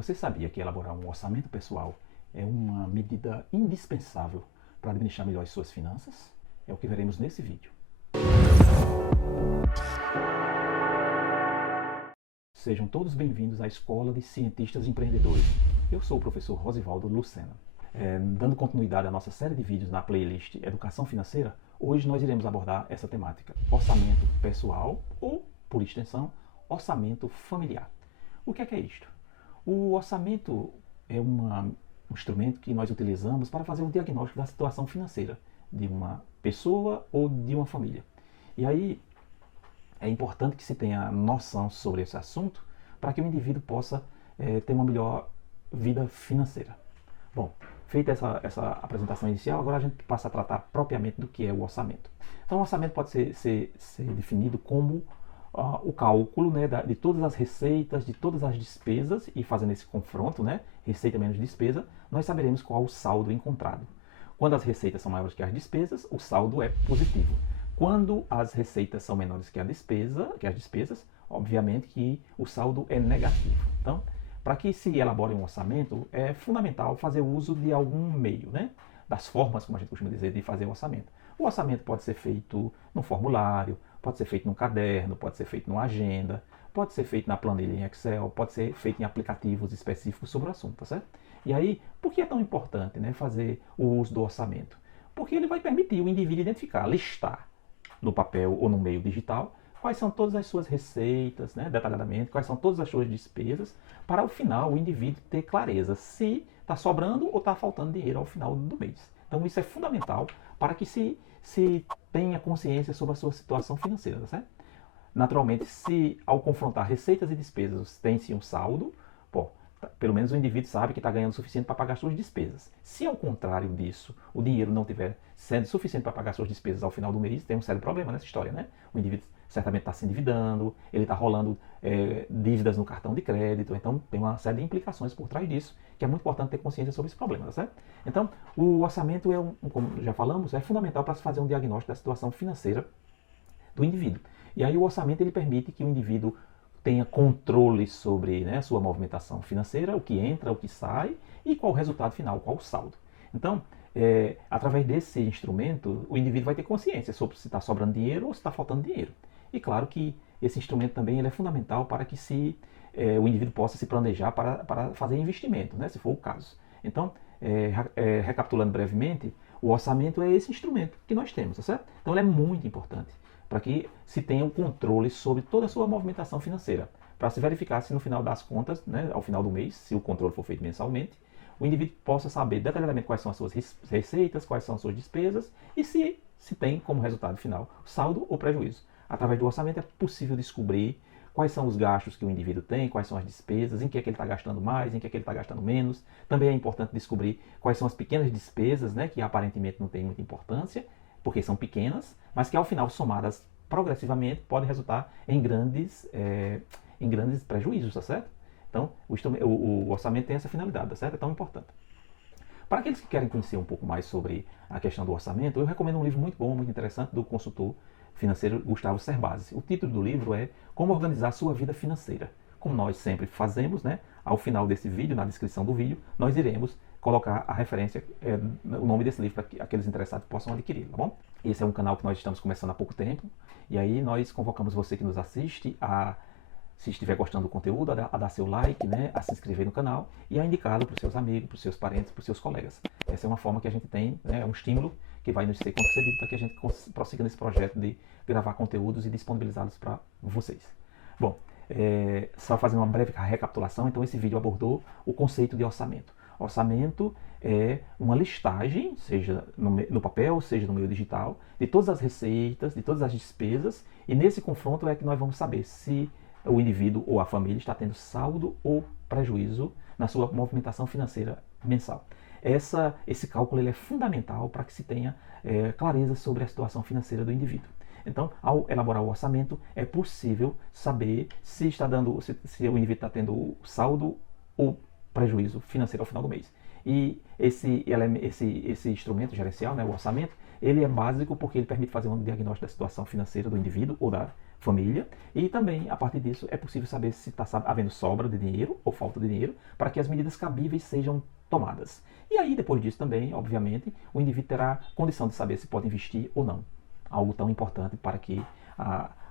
Você sabia que elaborar um orçamento pessoal é uma medida indispensável para administrar melhor as suas finanças? É o que veremos nesse vídeo. Sejam todos bem-vindos à Escola de Cientistas Empreendedores. Eu sou o professor Rosivaldo Lucena. Dando continuidade à nossa série de vídeos na playlist Educação Financeira, hoje nós iremos abordar essa temática: orçamento pessoal ou, por extensão, orçamento familiar. O que é isto? O orçamento é um instrumento que nós utilizamos para fazer um diagnóstico da situação financeira de uma pessoa ou de uma família. E aí é importante que se tenha noção sobre esse assunto para que o indivíduo possa ter uma melhor vida financeira. Bom, feita essa apresentação inicial, agora a gente passa a tratar propriamente do que é o orçamento. Então, o orçamento pode ser definido como o cálculo, né, de todas as receitas, de todas as despesas, e fazendo esse confronto, né, receita menos despesa, nós saberemos qual o saldo encontrado. Quando as receitas são maiores que as despesas, o saldo é positivo. Quando as receitas são menores que as despesas, obviamente que o saldo é negativo. Então, para que se elabore um orçamento, é fundamental fazer uso de algum meio, né? Das formas, como a gente costuma dizer, de fazer o orçamento. O orçamento pode ser feito no formulário, pode ser feito num caderno, pode ser feito numa agenda, pode ser feito na planilha em Excel, pode ser feito em aplicativos específicos sobre o assunto, tá certo? E aí, por que é tão importante, né, fazer o uso do orçamento? Porque ele vai permitir o indivíduo identificar, listar no papel ou no meio digital quais são todas as suas receitas, né, detalhadamente, quais são todas as suas despesas, para ao final o indivíduo ter clareza se está sobrando ou está faltando dinheiro ao final do mês. Então isso é fundamental para que se tenha consciência sobre a sua situação financeira, tá certo? Naturalmente, se ao confrontar receitas e despesas tem-se um saldo, pelo menos o indivíduo sabe que está ganhando o suficiente para pagar suas despesas. Se ao contrário disso, o dinheiro não tiver sendo suficiente para pagar suas despesas ao final do mês, tem um sério problema nessa história, né? O indivíduo certamente está se endividando, ele está rolando dívidas no cartão de crédito, então tem uma série de implicações por trás disso, que é muito importante ter consciência sobre esse problema, tá certo? Então, o orçamento como já falamos, é fundamental para se fazer um diagnóstico da situação financeira do indivíduo. E aí o orçamento ele permite que o indivíduo tenha controle sobre, né, sua movimentação financeira, o que entra, o que sai e qual o resultado final, qual o saldo. Então, através desse instrumento, o indivíduo vai ter consciência sobre se está sobrando dinheiro ou se está faltando dinheiro. E claro que esse instrumento também ele é fundamental para que o indivíduo possa se planejar para fazer investimento, né, se for o caso. Então, recapitulando brevemente, o orçamento é esse instrumento que nós temos, tá certo? Então ele é muito importante para que se tenha um controle sobre toda a sua movimentação financeira, para se verificar se no final das contas, né, ao final do mês, se o controle for feito mensalmente, o indivíduo possa saber detalhadamente quais são as suas receitas, quais são as suas despesas e se tem como resultado final saldo ou prejuízo. Através do orçamento é possível descobrir quais são os gastos que o indivíduo tem, quais são as despesas, em que é que ele está gastando mais, em que é que ele está gastando menos. Também é importante descobrir quais são as pequenas despesas, né, que aparentemente não têm muita importância, porque são pequenas, mas que ao final, somadas progressivamente, podem resultar em grandes prejuízos, tá certo? Então, o orçamento tem essa finalidade, tá certo? É tão importante. Para aqueles que querem conhecer um pouco mais sobre a questão do orçamento, eu recomendo um livro muito bom, muito interessante, do consultor financeiro Gustavo Cerbasi. O título do livro é Como Organizar a Sua Vida Financeira. Como nós sempre fazemos, né? Ao final desse vídeo, na descrição do vídeo, nós iremos colocar a referência, o nome desse livro, para que aqueles interessados possam adquirir, tá bom? Esse é um canal que nós estamos começando há pouco tempo, e aí nós convocamos você que nos assiste se estiver gostando do conteúdo, a dar seu like, né, a se inscrever no canal e a indicá-lo para os seus amigos, para os seus parentes, para os seus colegas. Essa é uma forma que a gente tem, né, é um estímulo que vai nos ser concedido para que a gente prossiga nesse projeto de gravar conteúdos e disponibilizá-los para vocês. Bom, só fazendo uma breve recapitulação, então esse vídeo abordou o conceito de orçamento. Orçamento é uma listagem, seja no papel, seja no meio digital, de todas as receitas, de todas as despesas, e nesse confronto é que nós vamos saber se o indivíduo ou a família está tendo saldo ou prejuízo na sua movimentação financeira mensal. Esse cálculo ele é fundamental para que se tenha clareza sobre a situação financeira do indivíduo. Então, ao elaborar o orçamento, é possível saber se o indivíduo está tendo saldo ou prejuízo financeiro ao final do mês. E esse instrumento gerencial, né, o orçamento, ele é básico porque ele permite fazer um diagnóstico da situação financeira do indivíduo ou da família, e também, a partir disso, é possível saber se está havendo sobra de dinheiro ou falta de dinheiro, para que as medidas cabíveis sejam tomadas. E aí, depois disso também, obviamente, o indivíduo terá condição de saber se pode investir ou não. Algo tão importante para que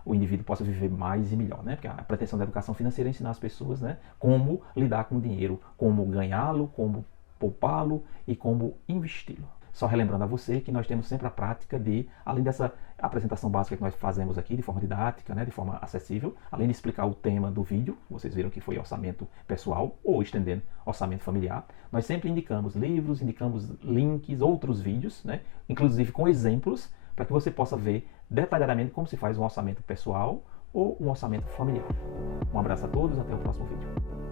o indivíduo possa viver mais e melhor, né? Porque a pretensão da educação financeira é ensinar as pessoas, né, como lidar com o dinheiro, como ganhá-lo, como poupá-lo e como investi-lo. Só relembrando a você que nós temos sempre a prática de, além dessa apresentação básica que nós fazemos aqui de forma didática, né, de forma acessível, além de explicar o tema do vídeo, vocês viram que foi orçamento pessoal ou estendendo orçamento familiar, nós sempre indicamos livros, indicamos links, outros vídeos, né, inclusive com exemplos, para que você possa ver detalhadamente como se faz um orçamento pessoal ou um orçamento familiar. Um abraço a todos, até o próximo vídeo.